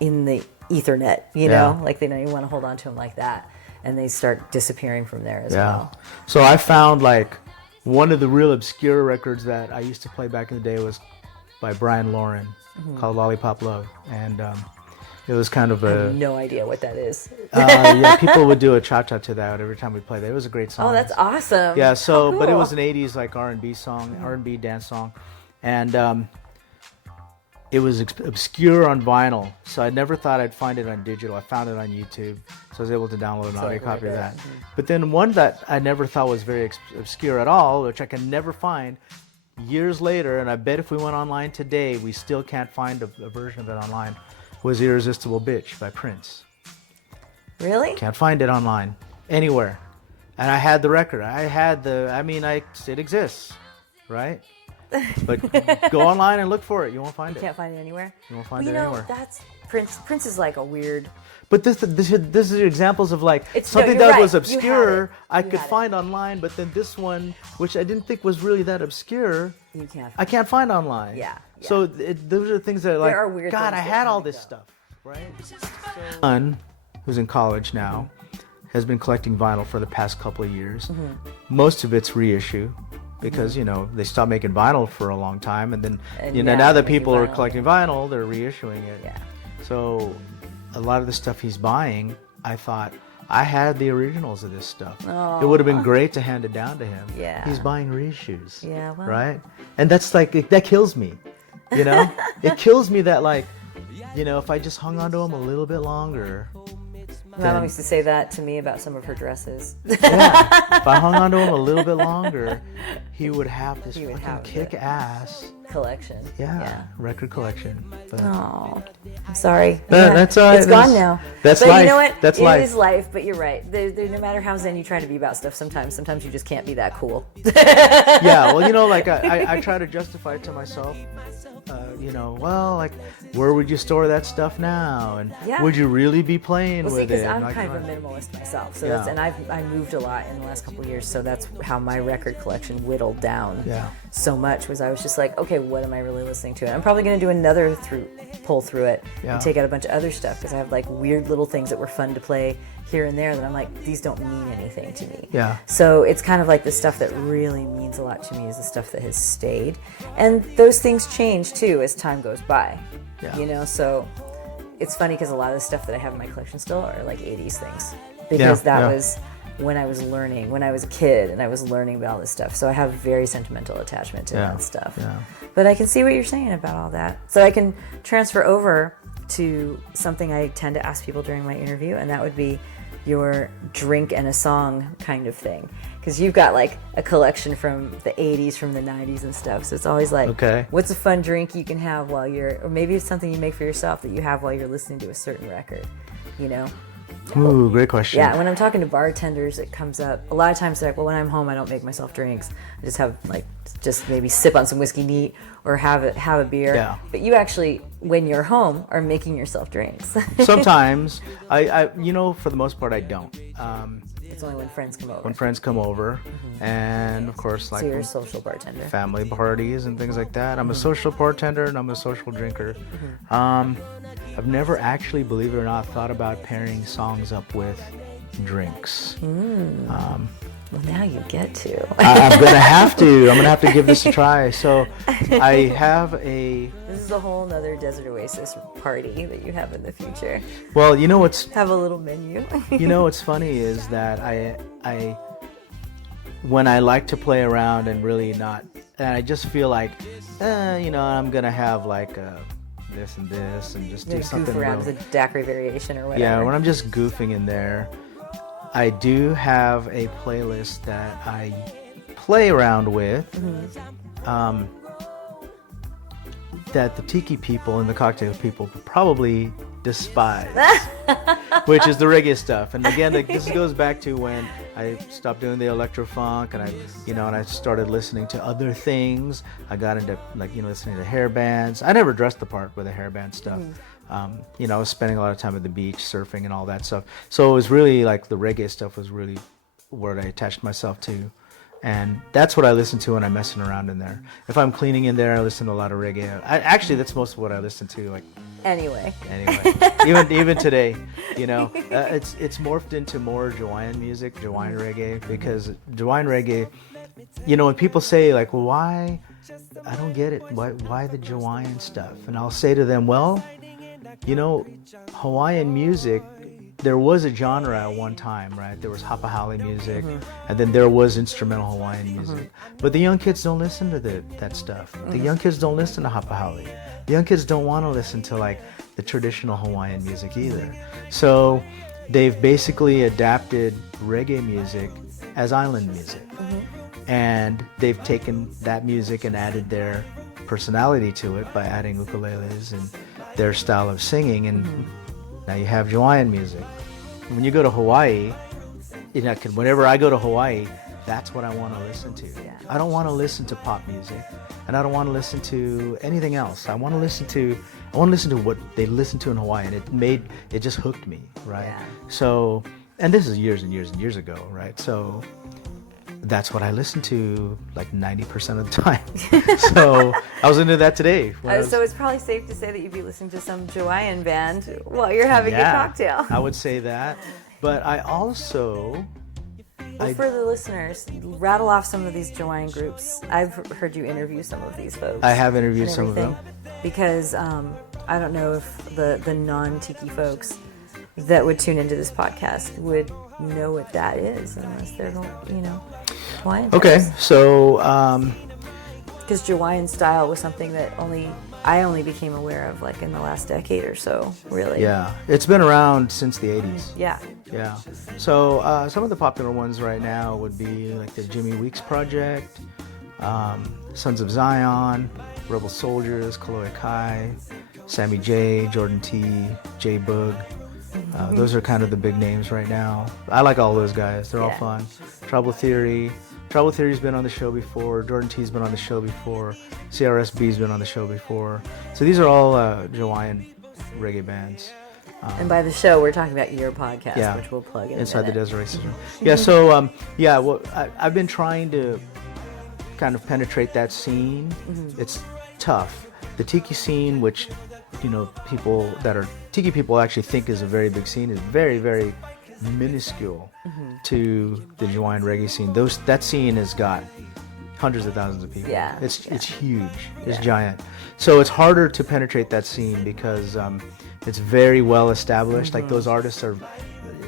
in the Ethernet, Yeah. like they don't even want to hold on to them like that. And they start disappearing from there as Yeah. well. So I found like one of the real obscure records that I used to play back in the day was by Brian Lauren called Lollipop Love. And it was kind of I a... have no idea what that is. yeah, people would do a cha-cha to that every time we played that. It was a great song. Oh, that's awesome. Yeah, so, How but it cool. was an 80s like R&B song, R&B dance song. And it was obscure on vinyl, so I never thought I'd find it on digital. I found it on YouTube, so I was able to download an audio copy of that. But then one that I never thought was very obscure at all, which I can never find years later, and I bet if we went online today, we still can't find a version of it online, was Irresistible Bitch by Prince. Really? Can't find it online anywhere. And I had the record. It exists, right? But go online and look for it. You won't find You it. can't find it anywhere? You won't find Well, it anywhere. That's Prince. Prince is like a weird. But this is examples of like No, something you're that right. was You had obscure it. I You could had it. find online, but then this one, which I didn't think was really that obscure, You can't. I can't find online. Yeah, So those are things that are like, are weird God, things I that had all come and this go. stuff, right? Fun, who's in college now, has been collecting vinyl for the past couple of years. Most of it's reissue because, they stopped making vinyl for a long time. And then, And now they're that making people are vinyl, collecting vinyl, they're reissuing it. Yeah. So a lot of the stuff he's buying, I thought, I had the originals of this stuff. It would have been great to hand it down to him. Yeah. He's buying reissues. Yeah, well. Right? And that's that kills me. It kills me that if I just hung on to him a little bit longer. My mom used to say that to me about some of her dresses. Yeah. If I hung on to him a little bit longer, he would have this He would fucking have kick-ass Collection. record collection. But Oh, I'm sorry. that's all right. It's gone now. That's but life. You know what? That's It life. is life, but you're right. No matter how zen you try to be about stuff, sometimes you just can't be that cool. Yeah, well, I try to justify it to myself. Where would you store that stuff now? And Yeah. would you really be playing Well, see, with because it? I'm Like, kind of a minimalist myself, so Yeah. I moved a lot in the last couple of years, so that's how my record collection whittled down Yeah. so much. Was I was just like, okay, what am I really listening to? And I'm probably going to do another pull through it Yeah. and take out a bunch of other stuff because I have like weird little things that were fun to play here and there that I'm like, these don't mean anything to me. Yeah. So it's kind of like the stuff that really means a lot to me is the stuff that has stayed, and those things change too as time goes by. Yeah. So it's funny because a lot of the stuff that I have in my collection still are like 80s things because that was when I was learning, when I was a kid and I was learning about all this stuff. So I have very sentimental attachment to that stuff. Yeah. But I can see what you're saying about all that. So I can transfer over to something I tend to ask people during my interview, and that would be your drink and a song kind of thing. Because you've got like a collection from the 80s, from the 90s and stuff. So it's always like, Okay. what's a fun drink you can have while or maybe it's something you make for yourself that you have while you're listening to a certain record, Ooh, great question. Yeah, when I'm talking to bartenders, it comes up. A lot of times they're like, well, when I'm home, I don't make myself drinks. I just have just maybe sip on some whiskey neat or have a beer. Yeah. But you actually, when you're home, are making yourself drinks. Sometimes, I for the most part, I don't. It's only when friends come over. When friends come over, and of course, So you're a social bartender. family parties and things like that. I'm a social bartender and I'm a social drinker. I've never actually, believe it or not, thought about pairing songs up with drinks. Well, now you get to. I'm gonna have to give this a try. So I have a. This is a whole nother Desert Oasis party that you have in the future. Well, you know what's Have a little menu. what's funny is that I when I like to play around and really not, and I just feel like, I'm gonna have like this and this and just do something Goof around real. with a daiquiri variation or whatever. Yeah, when I'm just goofing in there, I do have a playlist that I play around with. That the tiki people and the cocktail people probably despise, which is the reggae stuff. And again, this goes back to when I stopped doing the electro funk and I started listening to other things. I got into listening to hair bands. I never dressed the part with the hair band stuff. I was spending a lot of time at the beach surfing and all that stuff. So it was really like the reggae stuff was really what I attached myself to. And that's what I listen to when I'm messing around in there. If I'm cleaning in there, I listen to a lot of reggae. Actually, that's most of what I listen to. Anyway, even today, it's morphed into more Jawaiian music, Jawaiian reggae, because Jawaiian reggae, when people say like, well, why? I don't get it. Why the Jawaiian stuff? And I'll say to them, well, Hawaiian music. There was a genre at one time, right? There was hapahali music, and then there was instrumental Hawaiian music. But the young kids don't listen to that stuff. The young kids don't listen to hapahali. The young kids don't want to listen to like the traditional Hawaiian music either. So they've basically adapted reggae music as island music. And they've taken that music and added their personality to it by adding ukuleles and their style of singing, and now you have Hawaiian music. When you go to Hawaii, whenever I go to Hawaii, that's what I want to listen to. Yeah. I don't want to listen to pop music, and I don't want to listen to anything else. I want to listen to what they listen to in Hawaii, and it just hooked me, right? Yeah. So, and this is years and years and years ago, right? So that's what I listen to like 90% of the time. So I was into that today. So it's probably safe to say that you'd be listening to some Hawaiian band while you're having a cocktail. I would say that. But I also... For the listeners, rattle off some of these Hawaiian groups. I've heard you interview some of these folks. I have interviewed some of them. Because I don't know if the non-tiki folks that would tune into this podcast would know what that is unless they're, Hawaiian folks. Okay, so... Because Hawaiian style was something that I only became aware of like in the last decade or so, really. Yeah, it's been around since the 80s. Yeah. Yeah. So some of the popular ones right now would be like the Jimmy Weeks Project, Sons of Zion, Rebel Soldiers, Kaloe Kai, Sammy J, Jordan T, J Boog. Those are kind of the big names right now. I like all those guys. They're all fun. Trouble Theory. Trouble Theory's been on the show before. Jordan T's been on the show before. CRSB's been on the show before. So these are all Hawaiian reggae bands. And by the show, we're talking about your podcast, which we'll plug in Inside a minute. the Desert Racism. Yeah, so, well, I've been trying to kind of penetrate that scene. It's tough. The tiki scene, which, people that are tiki people actually think is a very big scene, is very, very minuscule to the Hawaiian reggae scene. That scene has got hundreds of thousands of people. Yeah. It's huge. It's giant. So it's harder to penetrate that scene because it's very well established. Like those artists are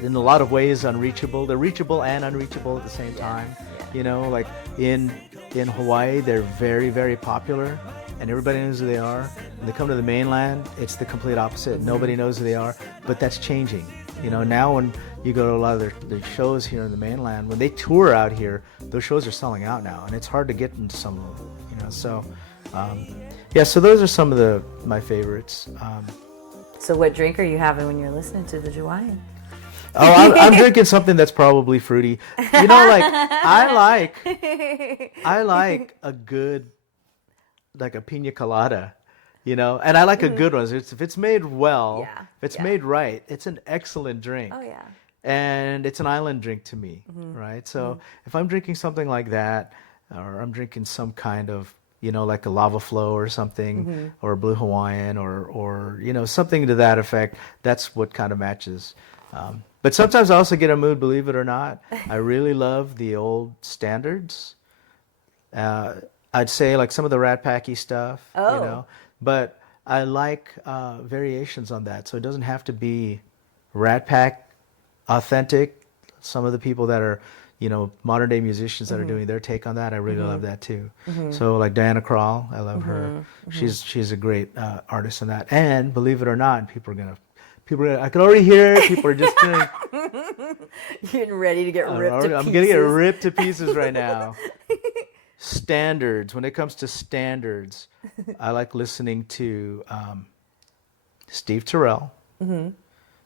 in a lot of ways unreachable. They're reachable and unreachable at the same time. Like in Hawaii, they're very, very popular and everybody knows who they are. When they come to the mainland, it's the complete opposite. Nobody knows who they are, but that's changing. Now when you go to a lot of their shows here in the mainland, when they tour out here, those shows are selling out now, and it's hard to get into some of them. So those are some of my favorites. So what drink are you having when you're listening to the Hawaiian? Oh, I'm drinking something that's probably fruity. I like a good, like a pina colada. And I like a good one. If it's made well, if it's made right, it's an excellent drink. Oh, yeah. And it's an island drink to me, right? So if I'm drinking something like that, or I'm drinking some kind of, like a lava flow or something, or a blue Hawaiian, or something to that effect, that's what kind of matches. But sometimes I also get a mood, believe it or not. I really love the old standards. I'd say like some of the Rat Packy stuff, but I like variations on that. So it doesn't have to be Rat Pack authentic. Some of the people that are, modern day musicians that are doing their take on that, I really love that too. So like Diana Krall, I love her. She's a great artist in that. And believe it or not, people are gonna, I can already hear it. People are just doing. Getting ready to get ripped to pieces. I'm gonna get ripped to pieces right now. Standards. When it comes to standards, I like listening to Steve Terrell. And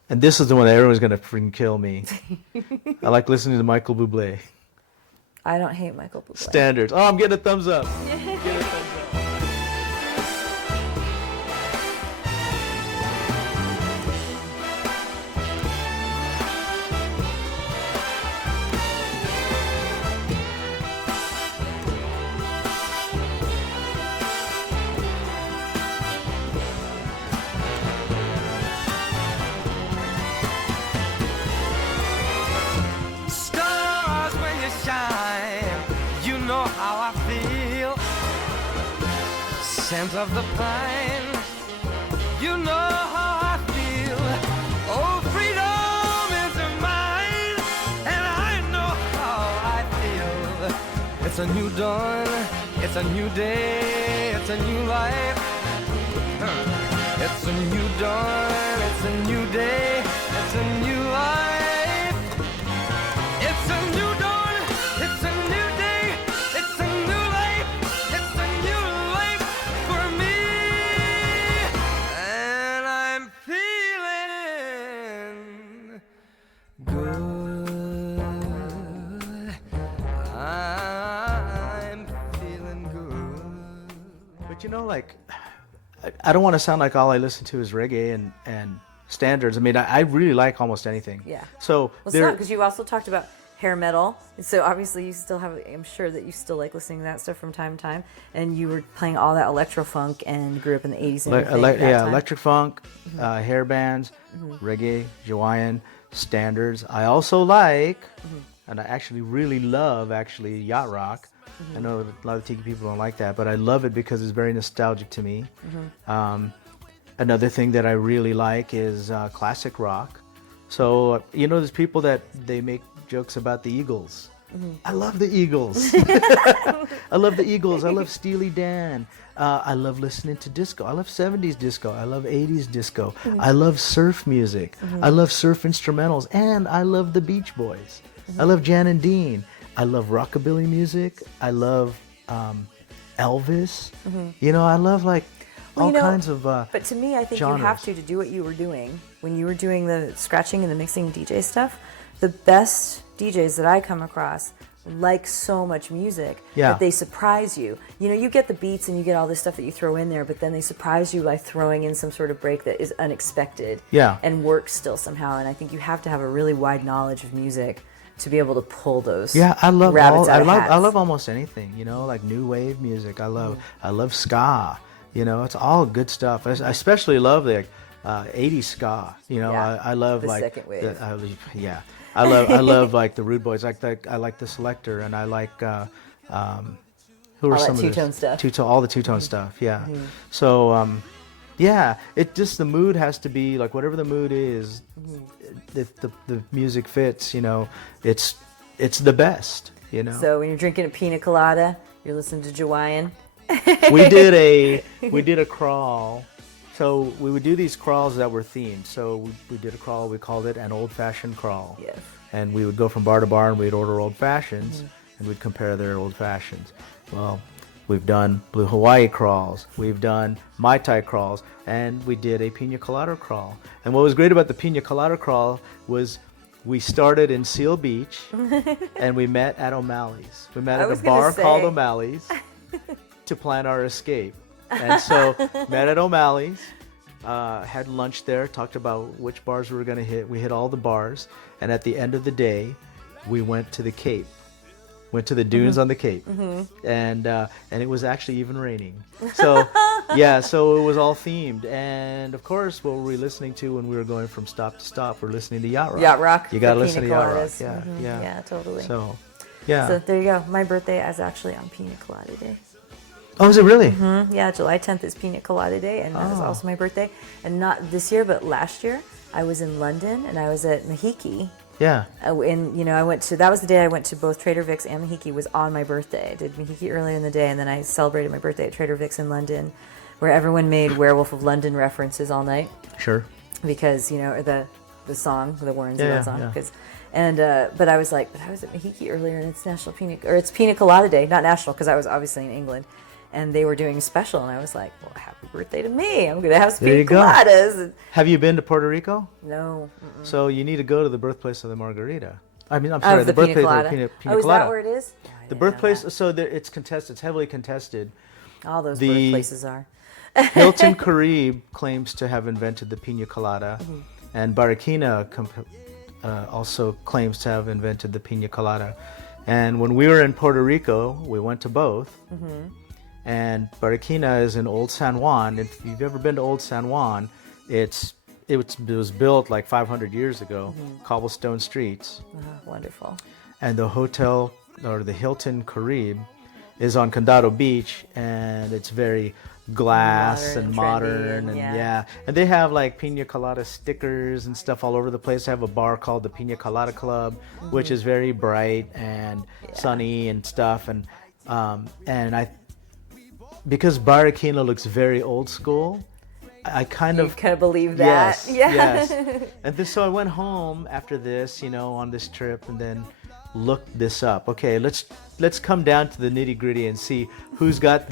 this is the one that everyone's going to freaking kill me. I like listening to Michael Bublé. I don't hate Michael Bublé. Standards. Oh, I'm getting a thumbs up. Getting a thumbs up. Stars, when you shine, you know how I feel. Scent of the pine, you know how I feel. Oh, freedom is mine, and I know how I feel. It's a new dawn, it's a new day, it's a new life. It's a new dawn, it's a new day, it's a new life. It's a new dawn, it's a new day, it's a new life, it's a new life for me. And I'm feeling good. I'm feeling good. But I don't want to sound like all I listen to is reggae and standards. I mean, I really like almost anything. Yeah. So Well, it's not because you also talked about hair metal. So obviously you still have, I'm sure that you still like listening to that stuff from time to time. And you were playing all that electro funk and grew up in the 80s and everything at that time. Electric funk, hair bands, reggae, Hawaiian, standards. I also like, and I actually really love yacht rock. I know a lot of tiki people don't like that, but I love it because it's very nostalgic to me. Another thing that I really like is classic rock. So, there's people that they make jokes about the Eagles. I love the Eagles. I love the Eagles. I love Steely Dan. I love listening to disco. I love 70s disco. I love 80s disco. I love surf music. I love surf instrumentals. And I love the Beach Boys. I love Jan and Dean. I love rockabilly music. I love Elvis. I love all kinds of But to me, I think genres. you have to do what you were doing when you were doing the scratching and the mixing DJ stuff. The best DJs that I come across like so much music that they surprise you. You get the beats and you get all this stuff that you throw in there, but then they surprise you by throwing in some sort of break that is unexpected and works still somehow. And I think you have to have a really wide knowledge of music to be able to pull those. I love rabbits out of I hats. love almost anything. like new wave music. I love ska. It's all good stuff. I especially love the 80s ska. I love the second wave. I love like the Rude Boys. I like the Selector, and I like who are All that some of two-tone this stuff. all the two-tone stuff. Yeah. So it just, the mood has to be like whatever the mood is. If the music fits, it's the best. So when you're drinking a pina colada, you're listening to Hawaiian. we did a crawl. So we would do these crawls that were themed. So we did a crawl, we called it an old-fashioned crawl. Yes. And we would go from bar to bar and we'd order old fashions and we'd compare their old fashions. Well, we've done Blue Hawaii crawls, we've done Mai Tai crawls, and we did a pina colada crawl. And what was great about the pina colada crawl was we started in Seal Beach and we met at O'Malley's. We met at a bar called O'Malley's to plan our escape. And so met at O'Malley's, had lunch there, talked about which bars we were going to hit. We hit all the bars, and at the end of the day, we went to the Cape, went to the dunes on the Cape, and it was actually even raining. So so it was all themed. And of course, what were we listening to when we were going from stop to stop? We're listening to yacht rock. Yacht rock. You got to listen to yacht rock. Coladas. Yeah, totally. So So there you go. My birthday is actually on Pina Colada Day. Oh, is it really? Yeah, July 10th is Pina Colada Day, and that was also my birthday. And not this year, but last year, I was in London, and I was at Mahiki. Yeah. I went to, that was the day I went to both Trader Vic's and Mahiki, was on my birthday. I did Mahiki earlier in the day, and then I celebrated my birthday at Trader Vic's in London, where everyone made Werewolf of London references all night. Sure. Because, the song, the Warren Zevon song. Yeah. But I was like, but I was at Mahiki earlier, and it's Pina Colada Day, not national, because I was obviously in England. And they were doing a special, and I was like, well, happy birthday to me. I'm going to have some pina coladas. Have you been to Puerto Rico? No. So you need to go to the birthplace of the margarita. I'm sorry, the birthplace pina colada. of the pina Oh, is colada. that where it is? No, The birthplace, so it's contested. It's heavily contested. All those birthplaces are. Hilton Carib claims to have invented the pina colada, and Barraquina also claims to have invented the pina colada. And when we were in Puerto Rico, we went to both. And Barraquina is in Old San Juan. If you've ever been to Old San Juan, it was built like 500 years ago, cobblestone streets. Wonderful. And the hotel, or the Hilton Carib, is on Condado Beach, and it's very glass modern and and they have like pina colada stickers and stuff all over the place. They have a bar called the Pina Colada Club, which is very bright and sunny and stuff. And because Barraquina looks very old school, I kind of believe that. Yes. And so I went home after this, on this trip, and then looked this up. Okay, let's come down to the nitty gritty and see who's got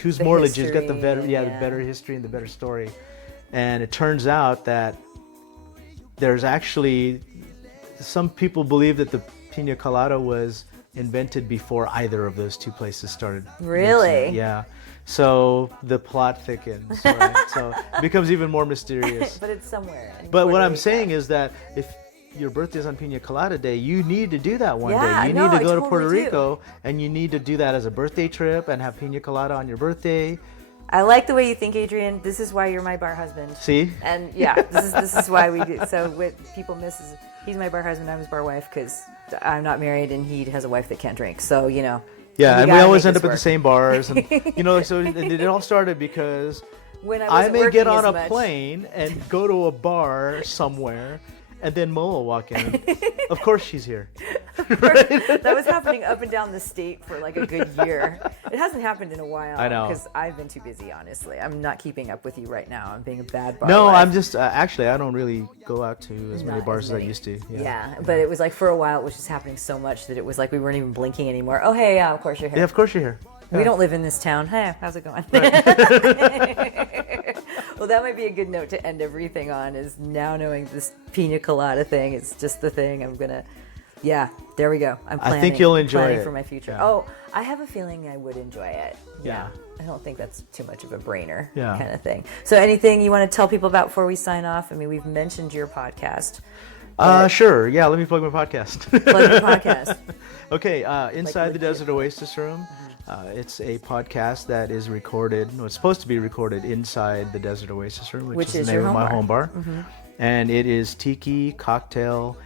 who's more legit, got the better, the better history and the better story. And it turns out that there's actually, some people believe that the pina colada was invented before either of those two places started. Really? Yeah. So the plot thickens, right? So it becomes even more mysterious. But it's somewhere. But what I'm saying is that your birthday's on Pina Colada Day, you need to do that one Yeah, day. You no, need to I go to totally Puerto do. Rico, and you need to do that as a birthday trip and have Pina Colada on your birthday. I like the way you think, Adrian. This is why you're my bar husband. See? And yeah, this is why we do. So what people miss is he's my bar husband, I'm his bar wife, because I'm not married and he has a wife that can't drink. So Yeah, we and we gotta always make end this up at the work. same bars, and so and it all started because When I I wasn't may working get on as a much. plane and go to a bar somewhere, and then Mo will walk in. Of course, she's here. That was happening up and down the state for like a good year. It hasn't happened in a while. I know. Because I've been too busy, honestly. I'm not keeping up with you right now. I'm being a bad bar No, wife. I'm just actually I don't really go out to as many Not bars as as I many. used to. Yeah, but it was like for a while it was just happening so much that it was like we weren't even blinking anymore. Oh, hey, yeah, of course you're here. Yeah, of course you're here. We don't live in this town. Hey, how's it going? Well, that might be a good note to end everything on, is now knowing this pina colada thing is just the thing. I'm going to, yeah, there we go. I'm planning. I think you'll enjoy planning it. for my future. Yeah. Oh, I have a feeling I would enjoy it. Yeah. I don't think that's too much of a brainer Yeah. kind of thing. So anything you want to tell people about before we sign off? I mean, we've mentioned your podcast. Sure. Yeah, let me plug my podcast. Plug your podcast. Okay, Inside the legit. Desert Oasis Room. It's a podcast that is recorded. No, it's supposed to be recorded inside the Desert Oasis Room, which is the your name of my home bar. home bar. And it is tiki, cocktail,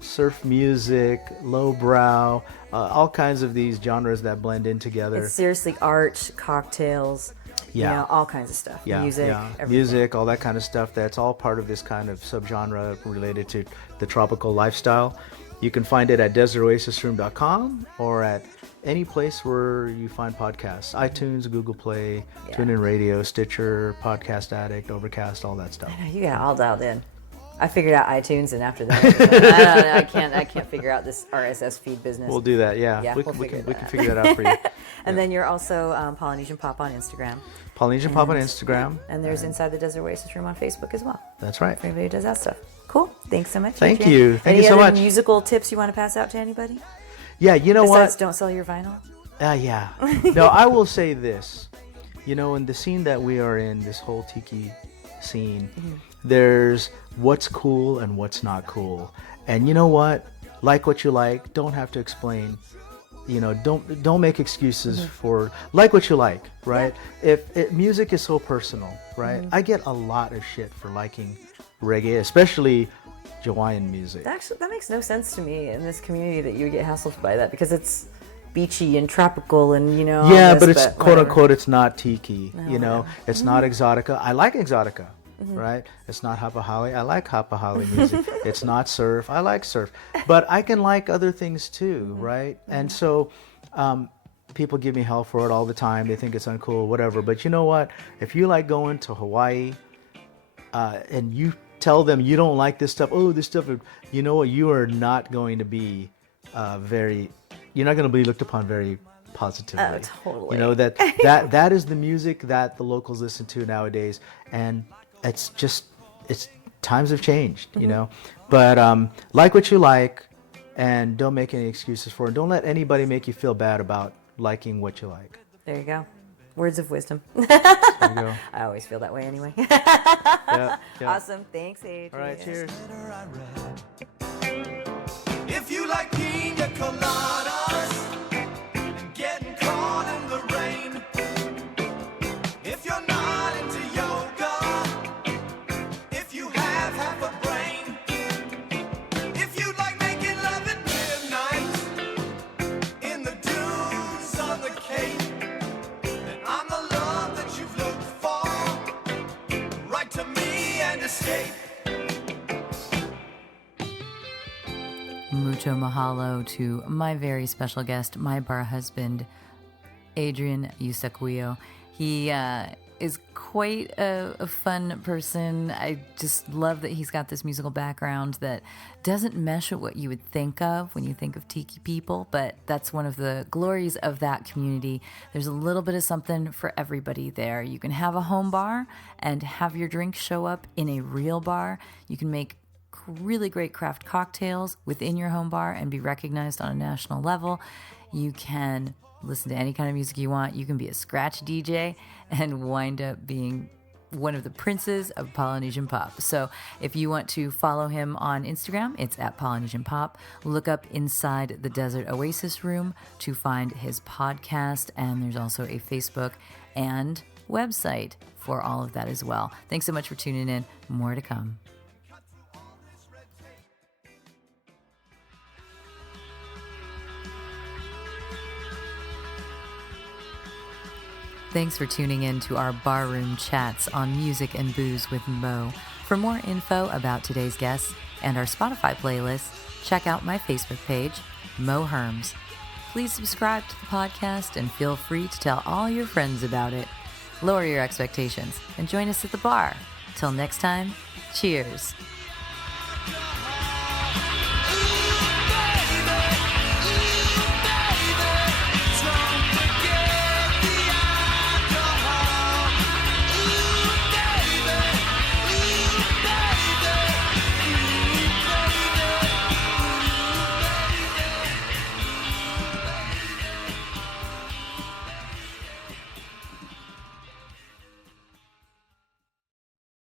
surf music, lowbrow, all kinds of these genres that blend in together. It's seriously art, cocktails, Yeah. you know, all kinds of stuff. Music, everything. Music, all that kind of stuff. That's all part of this kind of subgenre related to the tropical lifestyle. You can find it at desertoasisroom.com or at any place where you find podcasts: iTunes, Google Play, Yeah. TuneIn Radio, Stitcher, Podcast Addict, Overcast, all that stuff. You got it all dialed in. I figured out iTunes, and after that, I don't know, I can't figure out this RSS feed business. We'll do that. Yeah, Yeah, we we'll can figure we that can out. figure that out for you. And then you're also Polynesian Pop on Instagram. Polynesian Pop on Instagram. And there's Inside the Desert Oasis Room on Facebook as well. That's right. For anybody who does that stuff. Cool. Thanks so much. Thank Adrian. you. Thank you so Any other much. musical tips you want to pass out to anybody? Yeah, you know Besides, what? don't sell your vinyl. Yeah. No, I will say this. You know, in the scene that we are in, this whole tiki scene, there's what's cool and what's not cool. And you know what? Like what you like. Don't have to explain. You know, don't make excuses for like what you like, right? If music is so personal, right? I get a lot of shit for liking reggae, especially Hawaiian music. Actually, that makes no sense to me in this community that you would get hassled by that, because it's beachy and tropical and, you know. all Yeah, this, but it's quote whatever. unquote, it's not tiki. You know, whatever. it's not exotica. I like exotica, right? It's not hapahali. I like hapahali music. It's not surf. I like surf. But I can like other things too, right? And so people give me hell for it all the time. They think it's uncool, whatever. But you know what? If you like going to Hawaii and you tell them you don't like this stuff, oh, this stuff, you know what? You are not going to be you're not going to be looked upon very positively. Oh, totally. You know, that is the music that the locals listen to nowadays, and it's times have changed, you know. But like what you like, and don't make any excuses for it. Don't let anybody make you feel bad about liking what you like. There you go. Words of wisdom. There you go. I always feel that way anyway. Yeah, yeah. Awesome. Thanks, Adrian. All right, cheers. If you like pina coladas and getting caught in the rain, if you're not into yoga, if you have half a brain, if you like making love at midnight in the dunes on the Cape, then I'm the love that you've looked for. Write to me and escape. Mucho mahalo to my very special guest, my bar husband, Adrian Eustaquio. He is quite a fun person. I just love that he's got this musical background that doesn't mesh with what you would think of when you think of tiki people, but that's one of the glories of that community. There's a little bit of something for everybody there. You can have a home bar and have your drink show up in a real bar. You can make really great craft cocktails within your home bar and be recognized on a national level. You can listen to any kind of music you want. You can be a scratch DJ and wind up being one of the princes of Polynesian pop. So if you want to follow him on Instagram, it's at Polynesian Pop. Look up Inside the Desert Oasis Room to find his podcast, and there's also a Facebook and website for all of that as well. Thanks so much for tuning in. More to come. Thanks for tuning in to our barroom chats on Music and Booze with Mo. For more info about today's guests and our Spotify playlist, check out my Facebook page, Mo Herms. Please subscribe to the podcast and feel free to tell all your friends about it. Lower your expectations and join us at the bar. Till next time, cheers.